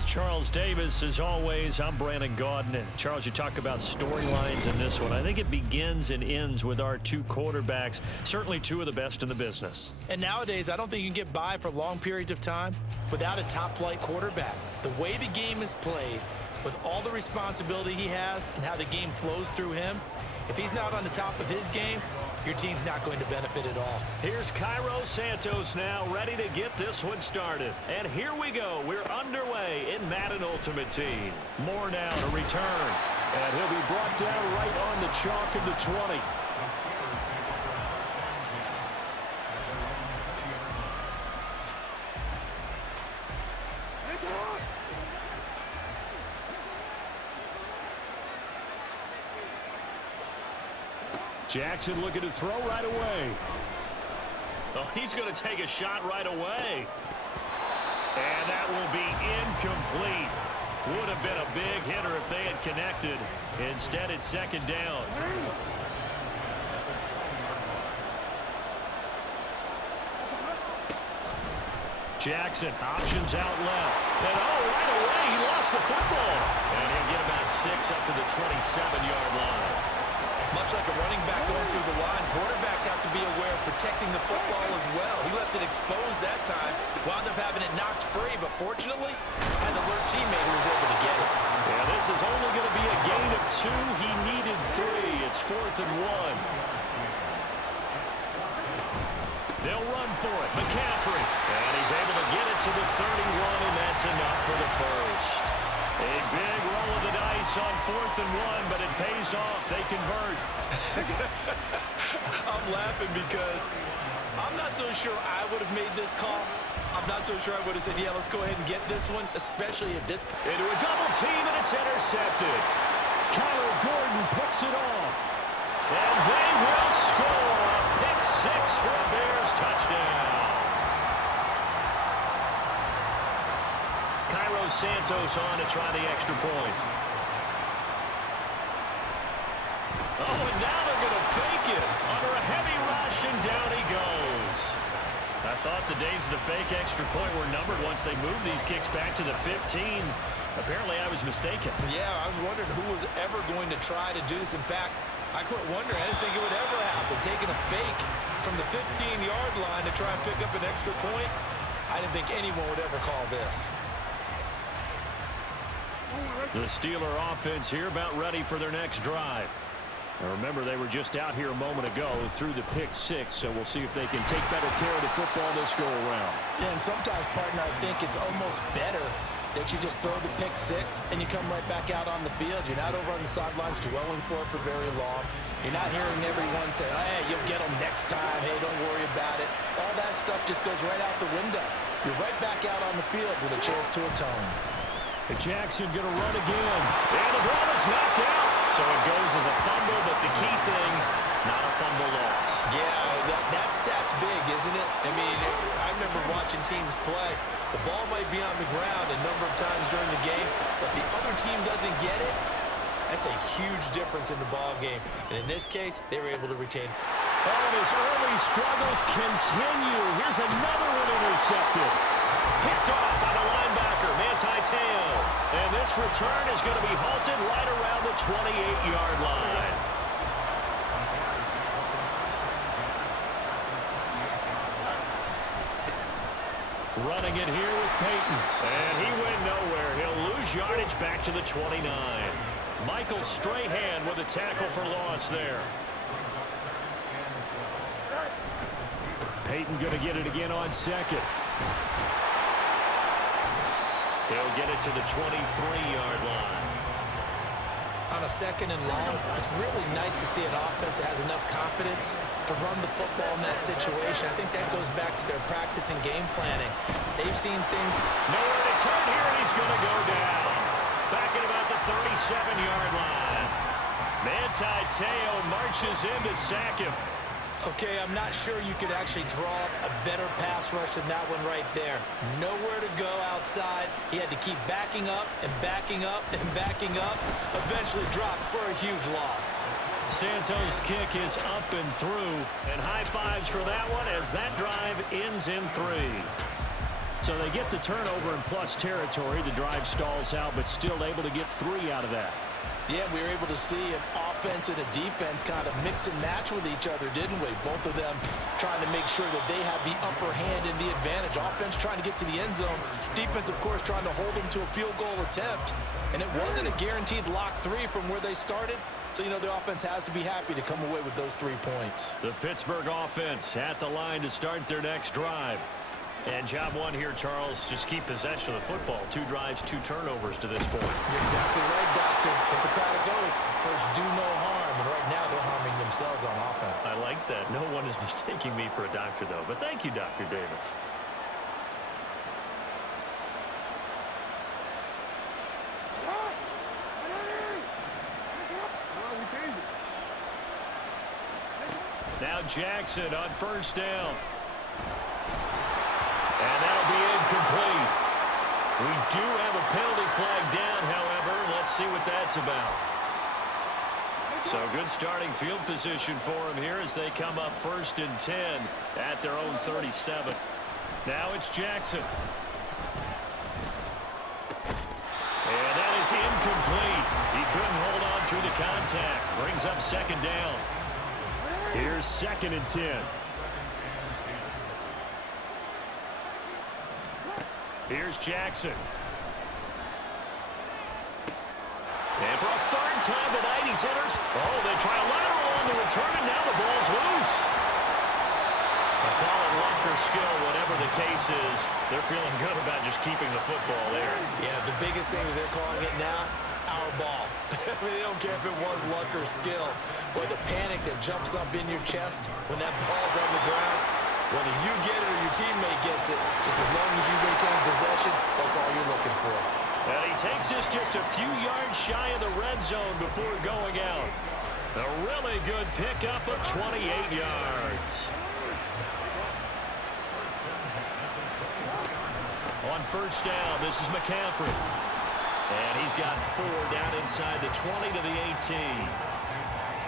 With Charles Davis, as always, I'm Brandon Gaudin. Charles, you talk about storylines in this one. I think it begins and ends with our two quarterbacks, certainly two of the best in the business. And nowadays, I don't think you can get by for long periods of time without a top-flight quarterback. The way the game is played, with all the responsibility he has and how the game flows through him, if he's not on the top of his game, your team's not going to benefit at all. Here's Cairo Santos now, ready to get this one started. And here we go. We're underway in Madden Ultimate Team. Moore now to return. And he'll be brought down right on the chalk of the 20. Jackson looking to throw right away. Oh, he's going to take a shot right away. And that will be incomplete. Would have been a big hitter if they had connected. Instead, it's second down. Jackson options out left. And right away, he lost the football. And he'll get about 6 up to the 27-yard line. Much like a running back going through the line, quarterbacks have to be aware of protecting the football as well. He left it exposed that time, wound up having it knocked free, but fortunately, had an alert teammate who was able to get it. Yeah, this is only going to be a gain of 2. He needed 3. It's 4th and 1. They'll run for it. McCaffrey. And he's able to get it to the 31, and that's enough for the first. A big roll of the dice on 4th and 1, but it pays off. They convert. I'm laughing because I'm not so sure I would have made this call. I'm not so sure I would have said, yeah, let's go ahead and get this one, especially at this point. Into a double team, and it's intercepted. Kyler Gordon picks it off. And they will score. A pick 6 for a Bears touchdown. Cairo Santos on to try the extra point. Oh, and now they're going to fake it under a heavy rush, and down he goes. I thought the days of the fake extra point were numbered once they moved these kicks back to the 15. Apparently, I was mistaken. Yeah, I was wondering who was ever going to try to do this. In fact, I quit wondering. I didn't think it would ever happen. Taking a fake from the 15-yard line to try and pick up an extra point, I didn't think anyone would ever call this. The Steeler offense here about ready for their next drive. Now remember, they were just out here a moment ago through the pick 6, so we'll see if they can take better care of the football this go-around. Yeah, and sometimes, partner, I think it's almost better that you just throw the pick 6 and you come right back out on the field. You're not over on the sidelines dwelling for it for very long. You're not hearing everyone say, hey, you'll get them next time. Hey, don't worry about it. All that stuff just goes right out the window. You're right back out on the field with a chance to atone. Jackson going to run again. And the ball is knocked out. So it goes as a fumble, but the key thing, not a fumble loss. Yeah, that stat's big, isn't it? I mean, I remember watching teams play. The ball might be on the ground a number of times during the game, but the other team doesn't get it. That's a huge difference in the ball game. And in this case, they were able to retain. Oh, and his early struggles continue. Here's another one intercepted. Picked off by the linebacker, Teo. And this return is going to be halted right around the 28-yard line. Running it here with Peyton. And he went nowhere. He'll lose yardage back to the 29. Michael Strahan with a tackle for loss there. Peyton going to get it again on second. He'll get it to the 23-yard line. On a second and long, it's really nice to see an offense that has enough confidence to run the football in that situation. I think that goes back to their practice and game planning. They've seen things. Nowhere to turn here, and he's going to go down. Back at about the 37-yard line. Teo marches in to sack him. Okay, I'm not sure you could actually draw up a better pass rush than that one right there. Nowhere to go outside. He had to keep backing up and backing up and backing up. Eventually dropped for a huge loss. Santos' kick is up and through. And high fives for that one as that drive ends in 3. So they get the turnover in plus territory. The drive stalls out, but still able to get 3 out of that. Yeah, we were able to see an offense and a defense kind of mix and match with each other, didn't we? Both of them trying to make sure that they have the upper hand and the advantage. Offense trying to get to the end zone. Defense, of course, trying to hold them to a field goal attempt. And it wasn't a guaranteed lock 3 from where they started. So, you know, the offense has to be happy to come away with those 3 points. The Pittsburgh offense at the line to start their next drive. And job one here, Charles, just keep possession of the football. 2 drives, 2 turnovers to this point. You're exactly right, Doctor. Hippocratic oath. First, do no harm. And right now, they're harming themselves on offense. I like that. No one is mistaking me for a doctor, though. But thank you, Dr. Davis. Now Jackson on first down. And that'll be incomplete. We do have a penalty flag down, however. Let's see what that's about. So good starting field position for him here as they come up 1st and 10 at their own 37. Now it's Jackson. And that is incomplete. He couldn't hold on through the contact. Brings up 2nd down. Here's 2nd and 10. Here's Jackson. And for a 3rd time tonight, he's enters. Oh, they try a lateral on the return, and now the ball's loose. I call it luck or skill, whatever the case is. They're feeling good about just keeping the football there. Yeah, the biggest thing that they're calling it now, our ball. I mean, they don't care if it was luck or skill. Boy, the panic that jumps up in your chest when that ball's on the ground, whether you get it or your teammate gets it, just as long as you retain possession, that's all you're looking for. And he takes this just a few yards shy of the red zone before going out. A really good pickup of 28 yards. On first down, this is McCaffrey. And he's got 4 down inside the 20 to the 18.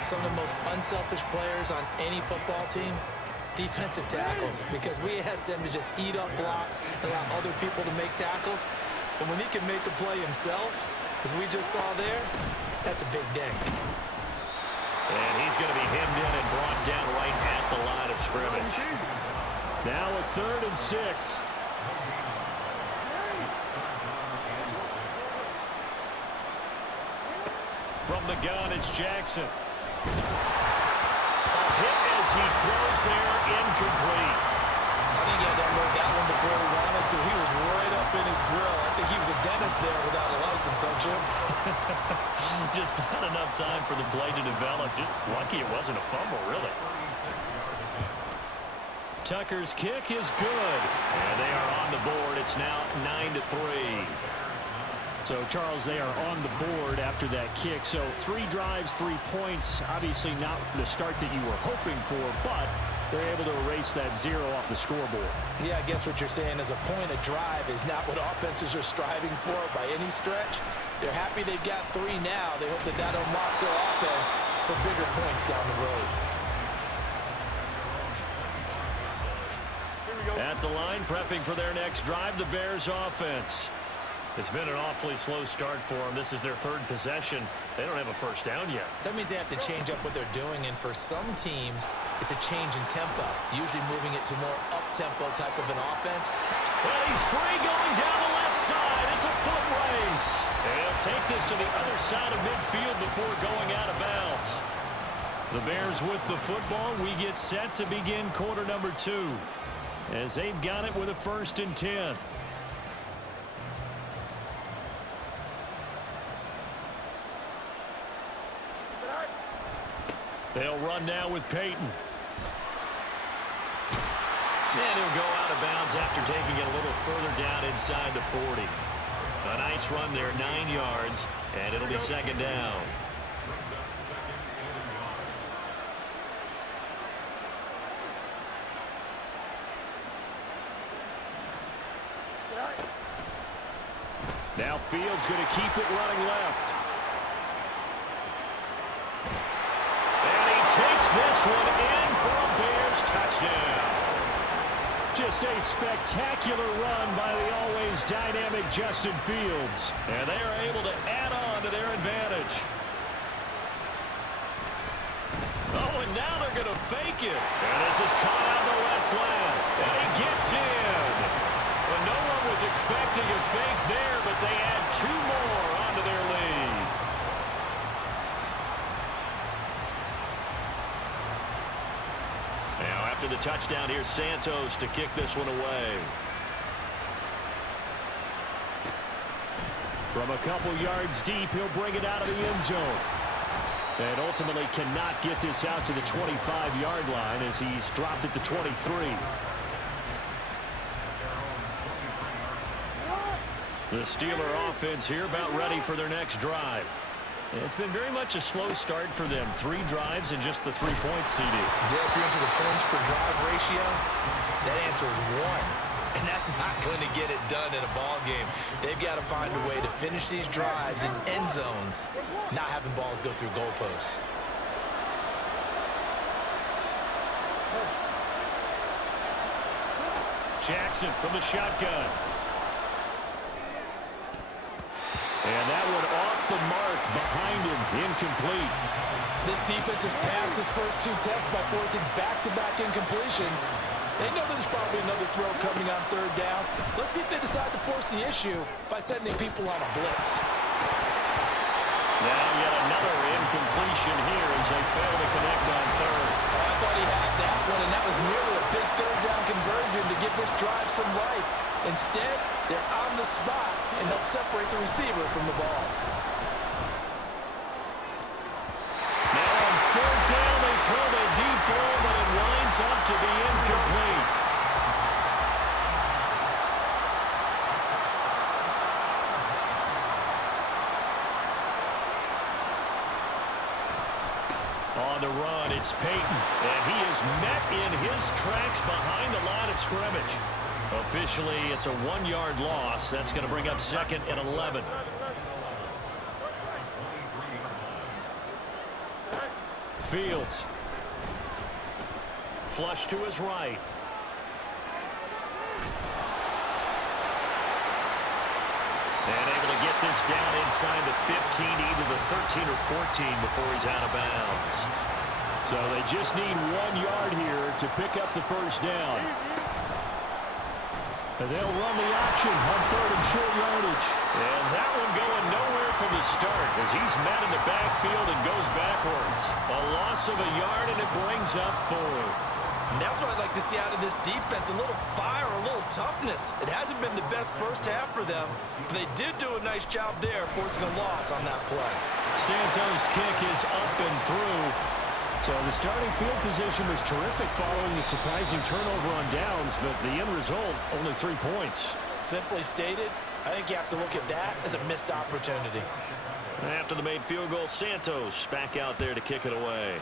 Some of the most unselfish players on any football team, defensive tackles, because we ask them to just eat up blocks and allow other people to make tackles. But when he can make a play himself, as we just saw there, that's a big day. And he's going to be hemmed in and brought down right at the line of scrimmage. Now a 3rd and 6. From the gun, it's Jackson. A hit as he throws there, incomplete. I think he had to unload that one before he wanted to. He was right up in his grill. I think he was a dentist there without a license, don't you? Just not enough time for the play to develop. Just lucky it wasn't a fumble, really. Tucker's kick is good. And they are on the board. It's now 9-3. So, Charles, they are on the board after that kick. So, 3 drives, 3 points. Obviously not the start that you were hoping for, but they're able to erase that 0 off the scoreboard. Yeah, I guess what you're saying is a point of drive is not what offenses are striving for by any stretch. They're happy they've got 3 now. They hope that that unlocks their offense for bigger points down the road. At the line, prepping for their next drive, the Bears offense. It's been an awfully slow start for them. This is their 3rd possession. They don't have a first down yet. So that means they have to change up what they're doing, and for some teams, it's a change in tempo, usually moving it to more up-tempo type of an offense. Well, he's free going down the left side. It's a foot race. And he'll take this to the other side of midfield before going out of bounds. The Bears with the football. We get set to begin quarter number 2 as they've got it with a 1st and 10. They'll run now with Peyton. And he'll go out of bounds after taking it a little further down inside the 40. A nice run there, 9 yards, and it'll be 2nd down. Now Fields going to keep it running left. And he takes this one in for a Bears touchdown. Just a spectacular run by the always dynamic Justin Fields. And they are able to add on to their advantage. Oh, and now they're going to fake it. And this is caught out in the left flat. And he gets in. Well, no one was expecting a fake there, but they add 2 more onto their lead. Now, after the touchdown, here's Santos to kick this one away. From a couple yards deep, he'll bring it out of the end zone. And ultimately cannot get this out to the 25-yard line as he's dropped it to 23. The Steeler offense here about ready for their next drive. It's been very much a slow start for them. 3 drives and just the 3 points, CD. Yeah, if you're into the points per drive ratio, that answer is 1. And that's not going to get it done in a ball game. They've got to find a way to finish these drives in end zones, not having balls go through goalposts. Jackson from the shotgun. And that one off the mark behind him, incomplete. This defense has passed its first 2 tests by forcing back-to-back incompletions. They know there's probably another throw coming on 3rd down. Let's see if they decide to force the issue by sending people on a blitz. Now yet another incompletion here as they fail to connect on 3rd. Oh, I thought he had that one, and that was nearly a big 3rd down conversion to give this drive some life. Instead, they're on the spot and help separate the receiver from the ball. Now on 4th down, they throw the deep ball, but it winds up to be incomplete. On the run, it's Peyton, and he is met in his tracks behind the line of scrimmage. Officially, it's a 1-yard loss. That's going to bring up 2nd and 11. Fields. Flush to his right. And able to get this down inside the 15, either the 13 or 14 before he's out of bounds. So they just need 1 yard here to pick up the first down. And they'll run the option on 3rd and short yardage. And that one going nowhere from the start as he's met in the backfield and goes backwards. A loss of a yard, and it brings up 4th. And that's what I'd like to see out of this defense, a little fire, a little toughness. It hasn't been the best first half for them, but they did do a nice job there forcing a loss on that play. Santos' kick is up and through. So the starting field position was terrific following the surprising turnover on downs, but the end result, only 3 points. Simply stated, I think you have to look at that as a missed opportunity. After the made field goal, Santos back out there to kick it away.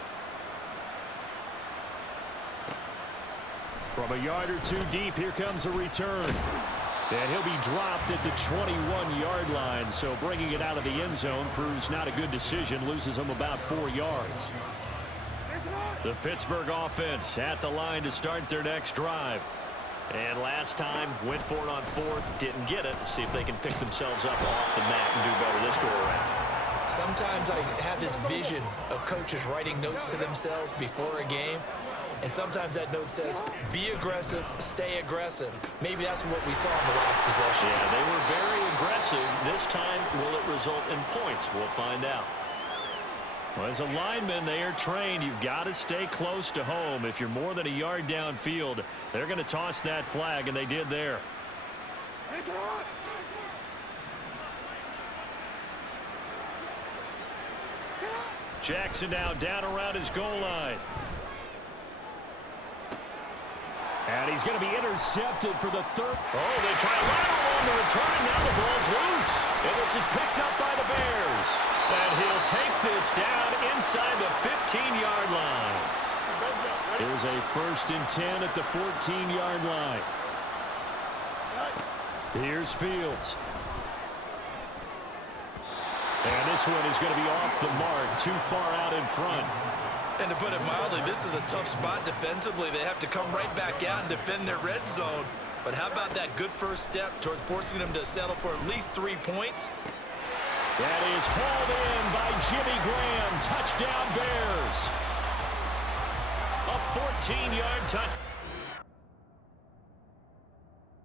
From a yard or 2 deep, here comes a return. And he'll be dropped at the 21-yard line, so bringing it out of the end zone proves not a good decision, loses him about 4 yards. The Pittsburgh offense at the line to start their next drive. And last time, went for it on 4th, didn't get it. See if they can pick themselves up off the mat and do better this go-around. Sometimes I have this vision of coaches writing notes to themselves before a game. And sometimes that note says, be aggressive, stay aggressive. Maybe that's what we saw in the last possession. Yeah, they were very aggressive. This time, will it result in points? We'll find out. Well, as a lineman, they are trained. You've got to stay close to home. If you're more than a yard downfield, they're going to toss that flag, and they did there. Jackson now down around his goal line. And he's going to be intercepted for the 3rd. Oh, they try a lateral on the return, and now the ball's loose. And this is picked up by the Bears. And he'll take this down inside the 15-yard line. Here's a 1st and 10 at the 14-yard line. Here's Fields. And this one is going to be off the mark, too far out in front. And to put it mildly, this is a tough spot defensively. They have to come right back out and defend their red zone. But how about that good first step towards forcing them to settle for at least 3 points? That is hauled in by Jimmy Graham. Touchdown Bears. A 14-yard touchdown.